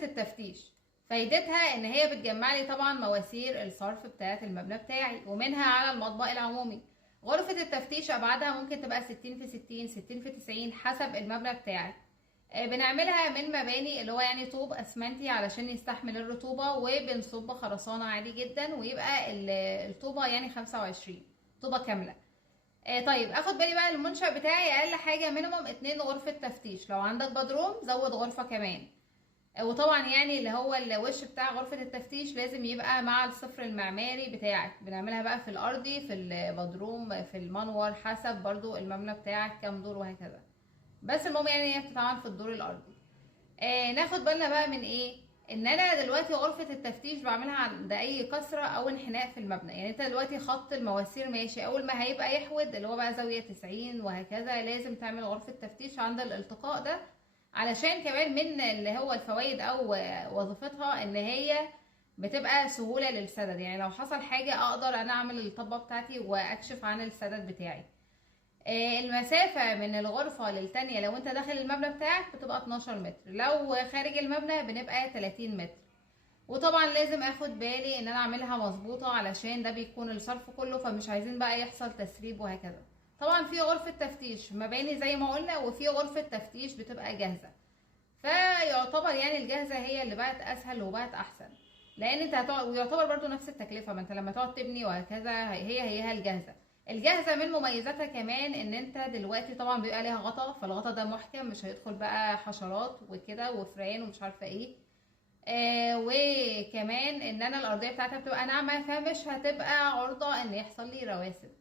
غرفة التفتيش فايدتها ان هي بتجمع لي طبعا مواسير الصرف بتاعة المبنى بتاعي ومنها على المطبخ العمومي. غرفة التفتيش ابعادها ممكن تبقى 60 في 60 60 في 90 حسب المبنى بتاعك. بنعملها من مباني اللي هو يعني طوب اسمنتي علشان يستحمل الرطوبة، وبنصب خرسانة عادي جدا ويبقى الطوبة يعني 25 طوبة كاملة. طيب اخد بالي بقى المنشأ بتاعي اقل حاجة مينيمم 2 غرفة تفتيش، لو عندك بدروم زود غرفة كمان. وطبعا يعني اللي هو الوش بتاع غرفة التفتيش لازم يبقى مع الصفر المعماري بتاعك. بنعملها بقى في الارضي في البدروم في المنور حسب برضو المبنى بتاعك كام دور وهكذا، بس المهم يعني هي بتتعمل في الدور الارضي. ناخد بالنا بقى من ايه، ان انا دلوقتي غرفة التفتيش بعملها عند اي كسرة او انحناء في المبنى. يعني انت دلوقتي خط المواسير ماشي، اول ما هيبقى يحود اللي هو بقى زاوية 90 وهكذا لازم تعمل غرفة تفتيش عند الالتقاء ده، علشان كمان من اللي هو الفوائد او وظيفتها ان هي بتبقى سهولة للسدد. يعني لو حصل حاجة اقدر انا اعمل الطبة بتاعتي واكشف عن السدد بتاعي. المسافة من الغرفة للتانية لو انت داخل المبنى بتاعك بتبقى 12 متر، لو خارج المبنى بنبقى 30 متر. وطبعا لازم اخد بالي ان انا اعملها مظبوطة علشان ده بيكون الصرف كله، فمش عايزين بقى يحصل تسريب وهكذا. طبعا في غرفة تفتيش مباني زي ما قلنا، وفي غرفة تفتيش بتبقى جاهزة. فيعتبر يعني الجاهزة هي اللي بقت اسهل وبقت احسن، لان انت ويعتبر برضو نفس التكلفة. ما انت لما تقعد تبني وهكذا هي الجاهزة. الجاهزة من مميزاتها كمان ان انت دلوقتي طبعا بيبقى عليها غطا، فالغطا ده محكم مش هيدخل بقى حشرات وكده وفئران ومش عارفة ايه. وكمان ان انا الارضية بتاعتها بتبقى ناعمة، فمش هتبقى عرضة ان يحصل لي رواسب.